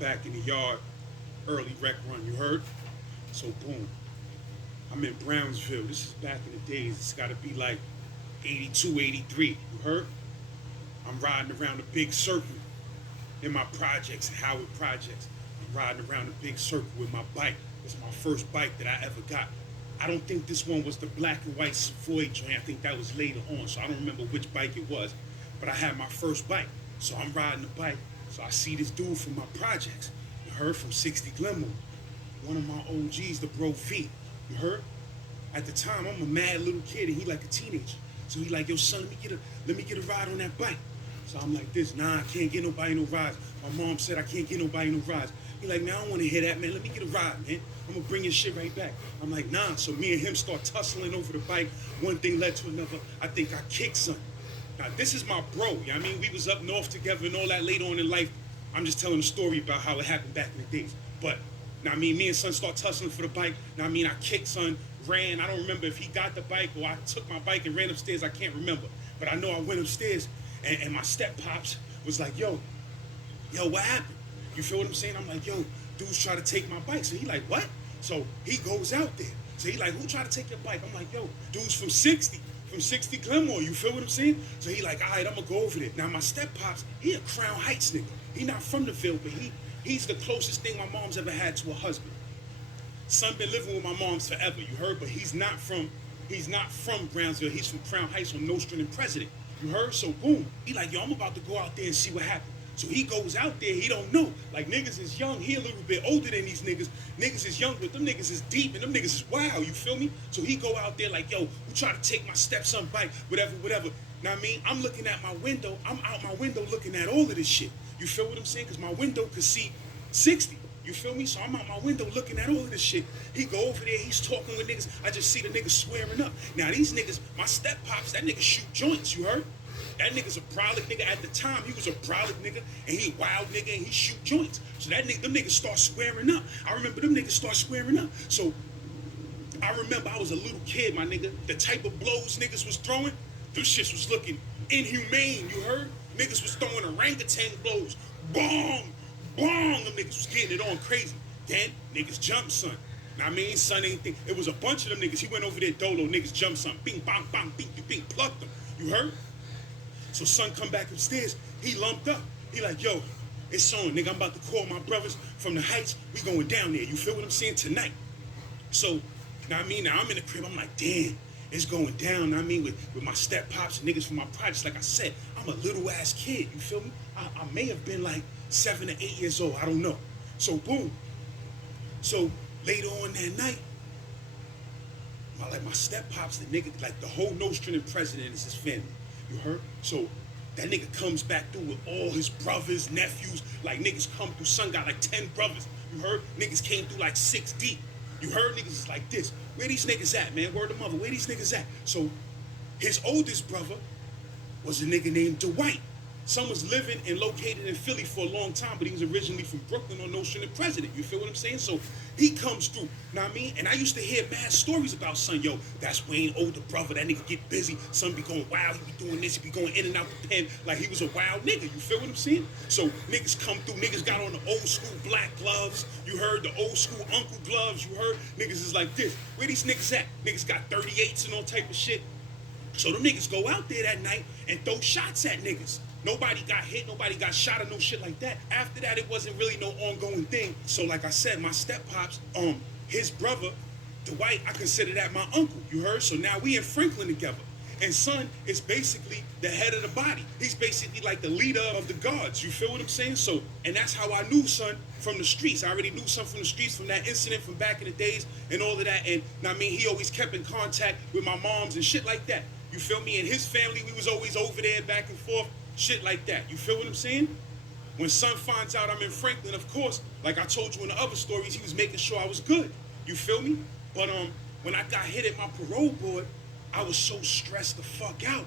back in the yard, early rec run, you heard? So boom, I'm in Brownsville. This is back in the days. It's gotta be like 82, 83, you heard? I'm riding around the big circle in my projects, Howard projects. I'm riding around the big circle with my bike. It's my first bike that I ever got. I don't think this one was the black and white Savoy joint. I think that was later on, so I don't remember which bike it was. But I had my first bike, so I'm riding the bike. So I see this dude from my projects. You heard, from 60 Glenmore, one of my OGs, the bro V. You heard? At the time, I'm a mad little kid, and he like a teenager. So he like, yo, son, let me get a ride on that bike. So I'm like this, nah, I can't get nobody no rides. My mom said I can't get nobody no rides. He like, man, I don't want to hear that, man. Let me get a ride, man. I'm gonna bring your shit right back. I'm like, nah. So me and him start tussling over the bike. One thing led to another. I think I kicked something. Now this is my bro. You know what I mean? We was up north together and all that later on in life. I'm just telling a story about how it happened back in the days. But now I mean, me and son start tussling for the bike. Now I mean, I kicked son, ran. I don't remember if he got the bike or I took my bike and ran upstairs. I can't remember. But I know I went upstairs and my step pops was like, yo, what happened? You feel what I'm saying? I'm like, yo, dude's trying to take my bike. So he like, what? So he goes out there. So he like, who tried to take your bike? I'm like, yo, dude's from 60 Glenmore. You feel what I'm saying? So he like, all right, I'm gonna go over there. Now my step pops, he a Crown Heights nigga. He not from the Ville, but he's the closest thing my mom's ever had to a husband. Son been living with my mom's forever, you heard? But he's not from Brownsville. He's from Crown Heights on Nostrand and President. You heard? So boom. He like, yo, I'm about to go out there and see what happens. So he goes out there, he don't know. Like niggas is young, he a little bit older than these niggas. Niggas is young, but them niggas is deep and them niggas is wild, you feel me? So he go out there like, yo, who try to take my stepson bike, whatever. Now I mean, I'm looking at my window, I'm out my window looking at all of this shit. You feel what I'm saying? Because my window could see 60. You feel me? So I'm out my window looking at all of this shit. He go over there, he's talking with niggas. I just see the niggas swearing up. Now these niggas, my step pops, that nigga shoot joints, you heard? That nigga's a brolic nigga. At the time, he was a brolic nigga, and he a wild nigga, and he shoot joints. So them niggas start squaring up. I remember them niggas start squaring up. So I remember I was a little kid, my nigga. The type of blows niggas was throwing, them shits was looking inhumane, you heard? Niggas was throwing orangutan blows. Bong, bong. Them niggas was getting it on crazy. Then niggas jumped, son. Now I mean, son ain't think. It was a bunch of them niggas. He went over there, dolo, niggas jumped, son. Bing, bang, bang, bing, bing, plucked them. You heard? So son come back upstairs, he lumped up. He like, yo, it's on, nigga, I'm about to call my brothers from the Heights. We going down there, you feel what I'm saying, tonight. So, now I mean, now I'm in the crib, I'm like, damn, it's going down, I mean, with my step pops and niggas from my projects. Like I said, I'm a little ass kid, you feel me? I may have been like 7 or 8 years old, I don't know. So boom. So later on that night, my step pops, the nigga, like the whole Nostrand and President is his family. You heard? So that nigga comes back through with all his brothers, nephews. Like niggas come through. Son got like 10 brothers. You heard? Niggas came through like 6 deep. You heard? Niggas is like this. Where these niggas at, man? Word of mother. Where these niggas at? So his oldest brother was a nigga named Dwight. Son was living and located in Philly for a long time, but he was originally from Brooklyn on Nostrand and President. You feel what I'm saying? So he comes through. Know what I mean? And I used to hear mad stories about son. Yo, that's Wayne, older brother. That nigga get busy. Son be going wild. He be doing this. He be going in and out the pen like he was a wild nigga. You feel what I'm saying? So niggas come through. Niggas got on the old school black gloves. You heard? The old school uncle gloves. You heard? Niggas is like this. Where these niggas at? Niggas got 38s and all type of shit. So them niggas go out there that night and throw shots at niggas. Nobody got hit, nobody got shot or no shit like that. After that, it wasn't really no ongoing thing. So like I said, my step pops, his brother, Dwight, I consider that my uncle, you heard? So now we in Franklin together. And son is basically the head of the body. He's basically like the leader of the guards, you feel what I'm saying? So, and that's how I knew son from the streets. I already knew son from the streets, from that incident from back in the days and all of that. And I mean, he always kept in contact with my moms and shit like that. You feel me? And his family, we was always over there back and forth. Shit like that. You feel what I'm saying? When son finds out I'm in Franklin, of course, like I told you in the other stories, he was making sure I was good. You feel me? But when I got hit at my parole board, I was so stressed the fuck out.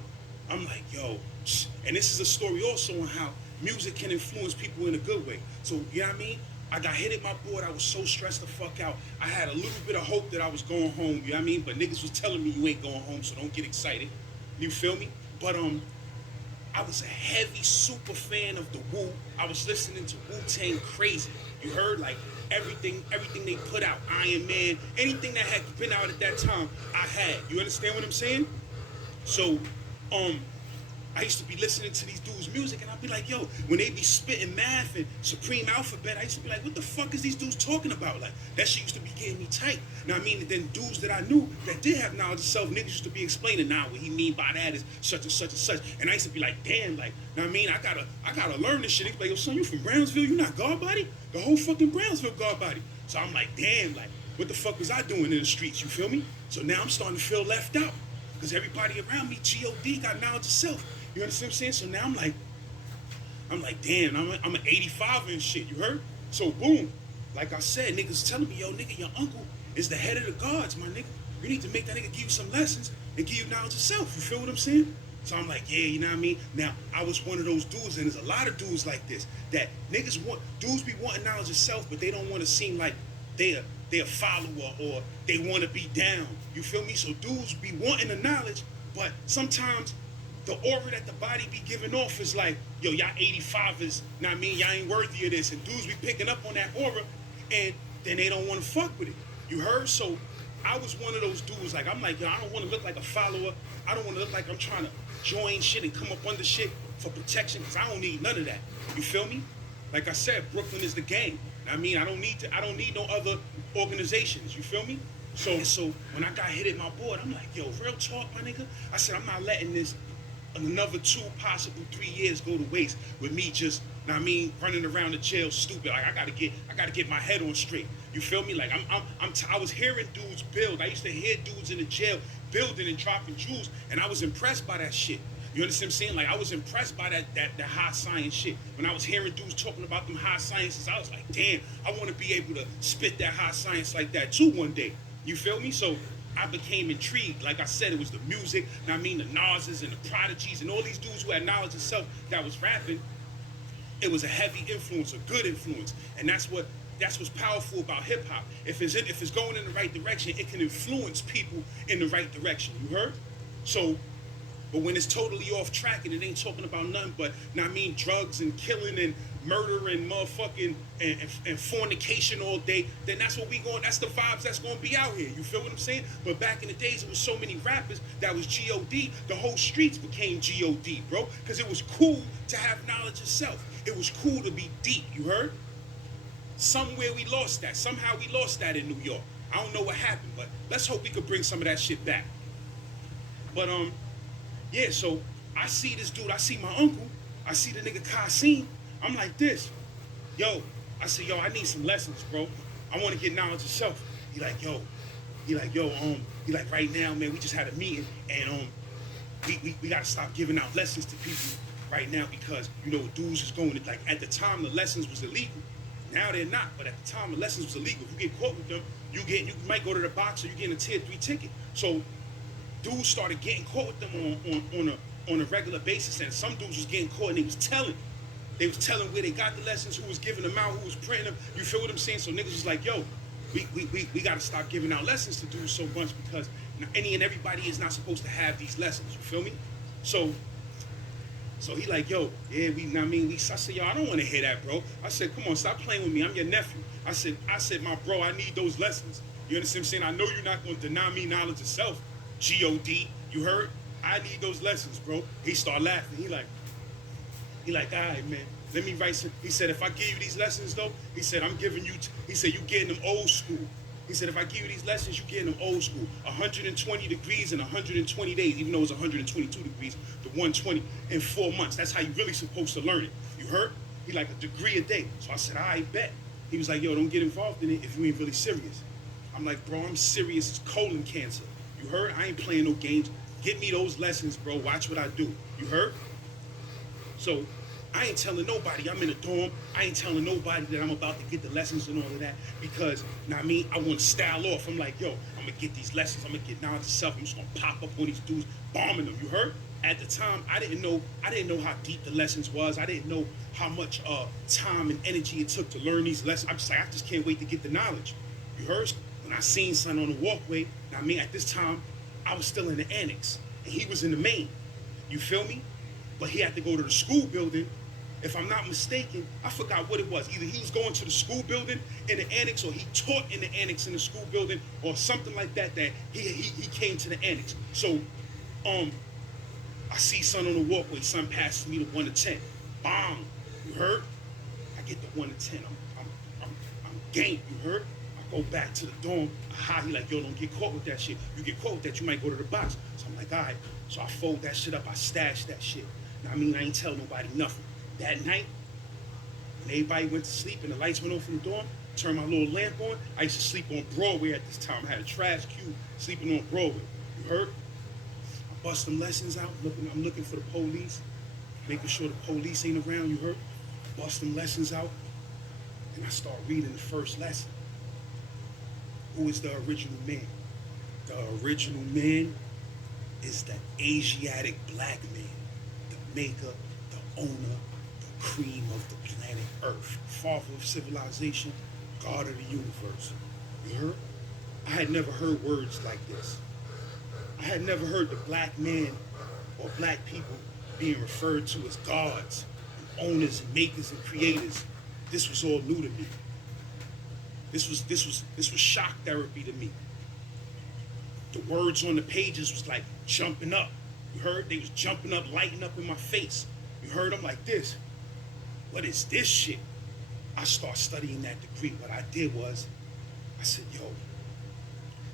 I'm like, yo, and this is a story also on how music can influence people in a good way. So, you know what I mean? I got hit at my board, I was so stressed the fuck out. I had a little bit of hope that I was going home, you know what I mean? But niggas was telling me you ain't going home, so don't get excited. You feel me? But I was a heavy super fan of the Wu. I was listening to Wu-Tang crazy. You heard like everything they put out, Iron Man, anything that had been out at that time, I had. You understand what I'm saying? So, um, I used to be listening to these dudes' music, and I'd be like, yo, when they be spitting math and Supreme Alphabet, I used to be like, what the fuck is these dudes talking about? Like, that shit used to be getting me tight. Now, I mean, and then dudes that I knew that did have knowledge of self, niggas used to be explaining, nah, what he mean by that is such and such and such. And I used to be like, damn, like, now I mean, I gotta learn this shit. He's like, yo, son, you from Brownsville? You not God body? The whole fucking Brownsville God body. So I'm like, damn, like, what the fuck was I doing in the streets? You feel me? So now I'm starting to feel left out. Because everybody around me, G.O.D., got knowledge of self. You understand what I'm saying? So now I'm like, damn, I'm an 85 and shit, you heard? So boom, like I said, niggas telling me, yo, nigga, your uncle is the head of the gods, my nigga. You need to make that nigga give you some lessons and give you knowledge of self. You feel what I'm saying? So I'm like, yeah, you know what I mean? Now, I was one of those dudes, and there's a lot of dudes like this, that dudes be wanting knowledge of self, but they don't want to seem like they're a follower or they want to be down. You feel me? So dudes be wanting the knowledge, but sometimes the aura that the body be giving off is like, yo, y'all 85ers, know what I mean? Y'all ain't worthy of this. And dudes be picking up on that aura, and then they don't want to fuck with it. You heard? So I was one of those dudes. Like, I'm like, yo, I don't want to look like a follower. I don't want to look like I'm trying to join shit and come up under shit for protection, because I don't need none of that. You feel me? Like I said, Brooklyn is the game. I mean, I don't need no other organizations. You feel me? So when I got hit at my board, I'm like, yo, real talk, my nigga. I said, I'm not letting this another 2, possible 3 years go to waste with me just, I mean, running around the jail stupid. Like, I gotta get my head on straight. You feel me? Like, I was hearing dudes build. I used to hear dudes in the jail building and dropping jewels, and I was impressed by that shit. You understand what I'm saying? Like, I was impressed by that high science shit. When I was hearing dudes talking about them high sciences, I was like, damn, I want to be able to spit that high science like that too one day. You feel me? So I became intrigued. Like I said, it was the music, I mean, the Nas's and the Prodigies and all these dudes who had knowledge of self that was rapping. It was a heavy influence, a good influence. And that's what's powerful about hip hop. If it's going in the right direction, it can influence people in the right direction. You heard? So, but when it's totally off track and it ain't talking about nothing but, I mean, drugs and killing and murder and motherfucking and fornication all day, then that's the vibes that's gonna be out here. You feel what I'm saying? But back in the days, it was so many rappers that was G.O.D. The whole streets became G.O.D., bro. Because it was cool to have knowledge of self. It was cool to be deep, you heard? Somewhere we lost that. Somehow we lost that in New York. I don't know what happened, but let's hope we could bring some of that shit back. But, yeah, so I see this dude, I see my uncle, I see the nigga Kasim. I'm like this, yo, I said, yo, I need some lessons, bro. I want to get knowledge of self. He like, yo, right now, man, we just had a meeting, and we gotta stop giving out lessons to people right now, because, you know, dudes is going to, like, at the time the lessons was illegal. Now they're not, but at the time the lessons was illegal. If you get caught with them, you might go to the box, or you get a tier 3 ticket. So dudes started getting caught with them on a regular basis, and some dudes was getting caught and they was telling where they got the lessons, who was giving them out, who was printing them. You feel what I'm saying? So niggas was like, yo, we gotta stop giving out lessons to dudes so much, because any and everybody is not supposed to have these lessons. You feel me? So he like, yo, yeah, I said, yo, I don't want to hear that, bro. I said, come on, stop playing with me. I'm your nephew. I said, my bro, I need those lessons. You understand what I'm saying? I know you're not going to deny me knowledge of self, G.O.D. You heard? I need those lessons, bro. He started laughing. He like, all right, man, let me write some. He said, if I give you these lessons, though, he said, he said, you getting them old school. He said, if I give you these lessons, you getting them old school. 120 degrees in 120 days, even though it's 122 degrees to 120 in 4 months. That's how you really supposed to learn it. You heard? He like a degree a day. So I said, I bet. He was like, yo, don't get involved in it if you ain't really serious. I'm like, bro, I'm serious as colon cancer. You heard? I ain't playing no games. Get me those lessons, bro. Watch what I do. You heard? So I ain't telling nobody I'm in a dorm. I ain't telling nobody that I'm about to get the lessons and all of that, because, I want to style off. I'm like, yo, I'm going to get these lessons. I'm going to get knowledge of self. I'm just going to pop up on these dudes, bombing them. You heard? At the time, I didn't know how deep the lessons was. I didn't know how much time and energy it took to learn these lessons. I'm just like, I just can't wait to get the knowledge. You heard? When I seen son on the walkway, at this time, I was still in the annex, and he was in the main. You feel me? but he had to go to the school building. If I'm not mistaken, I forgot what it was. Either he was going to the school building in the annex, or he taught in the annex in the school building, or something like that. That he came to the annex. So, I see son on the walkway. Son passes me the 1 to 10. Bang! You heard? I get the 1 to 10. I'm game. You heard? I go back to the dorm. He like, yo, don't get caught with that shit. You get caught with that, you might go to the box. So I'm like, all right. So I fold that shit up. I stash that shit. Now, I mean, I ain't tell nobody nothing. That night, when everybody went to sleep and the lights went on from the dorm, turned my little lamp on. I used to sleep on Broadway at this time. I had a trash cube sleeping on Broadway. You heard? I bust them lessons out. I'm looking for the police, making sure the police ain't around. You heard? Bust them lessons out, and I start reading the first lesson. Who is the original man? The original man is the Asiatic black man, the maker, the owner, the cream of the planet Earth, father of civilization, God of the universe. You heard? I had never heard words like this. I had never heard the black man or black people being referred to as gods and owners and makers and creators. This was all new to me. This was shock therapy to me. The words on the pages was like jumping up. You heard? They was jumping up, lighting up in my face. You heard them like this. What is this shit? I start studying that degree. What I did was, I said, yo,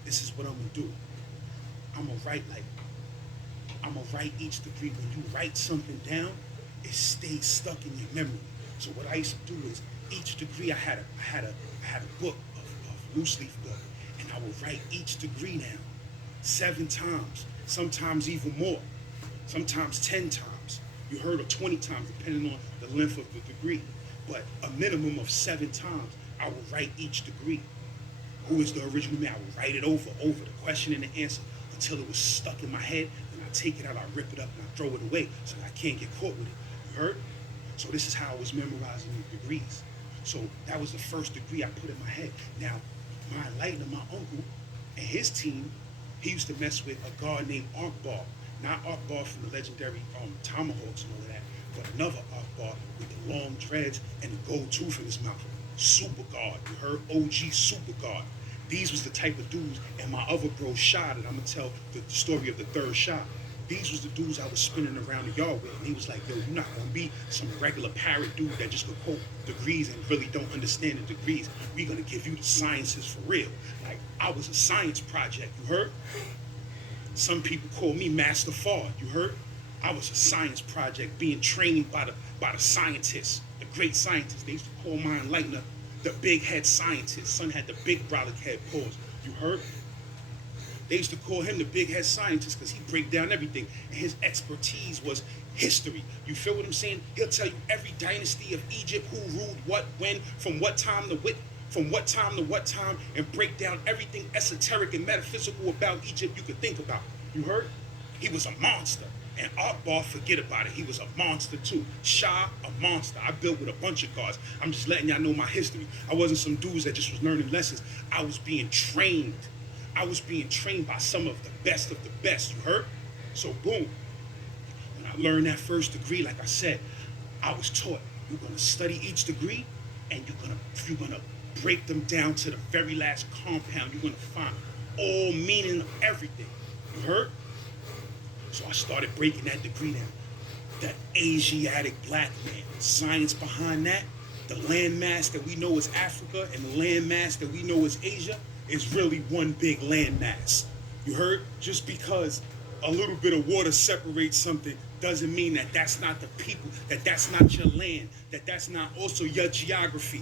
this is what I'm gonna do. I'm gonna write each degree. When you write something down, it stays stuck in your memory. So what I used to do is, each degree I had a book, a loose leaf book, and I would write each degree down 7 times, sometimes even more, sometimes 10 times. You heard, or 20 times, depending on the length of the degree. But a minimum of 7 times, I would write each degree. Who is the original man? I would write it over, the question and the answer, until it was stuck in my head. Then I take it out, I rip it up, and I throw it away so I can't get caught with it. You heard? So this is how I was memorizing the degrees. So that was the first degree I put in my head. Now, my enlightener, my uncle, and his team, he used to mess with a guard named Arkbar. Not Arkbar from the legendary Tomahawks and all of that, but another Arkbar with the long dreads and the gold tooth in his mouth. Super guard. You heard? OG super guard. These was the type of dudes, and my other bro, Shah, that I'm going to tell the story of the third Shah. These was the dudes I was spinning around the yard with. And he was like, yo, you're not going to be some regular parrot dude that just could quote degrees and really don't understand the degrees. We're going to give you the sciences for real. Like, I was a science project, you heard? Some people call me Master Fard, you heard? I was a science project being trained by the scientists, the great scientists. They used to call my enlightener the big head scientist. Son had the big brolic head pause, you heard? They used to call him the big head scientist because he break down everything. And his expertise was history. You feel what I'm saying? He'll tell you every dynasty of Egypt, who ruled what, when, from what time to what time, and break down everything esoteric and metaphysical about Egypt you could think about. You heard? He was a monster. And Akbar, forget about it. He was a monster too. Shah, a monster. I built with a bunch of guards. I'm just letting y'all know my history. I wasn't some dudes that just was learning lessons. I was being trained. I was being trained by some of the best, you heard? So boom, when I learned that first degree, like I said, I was taught, you're gonna study each degree, and you're gonna break them down to the very last compound. You're gonna find all meaning of everything, you heard? So I started breaking that degree down. The Asiatic black man, science behind that, the landmass that we know as Africa and the landmass that we know as Asia, is really one big landmass. You heard? Just because a little bit of water separates something doesn't mean that that's not the people, that that's not your land, that that's not also your geography.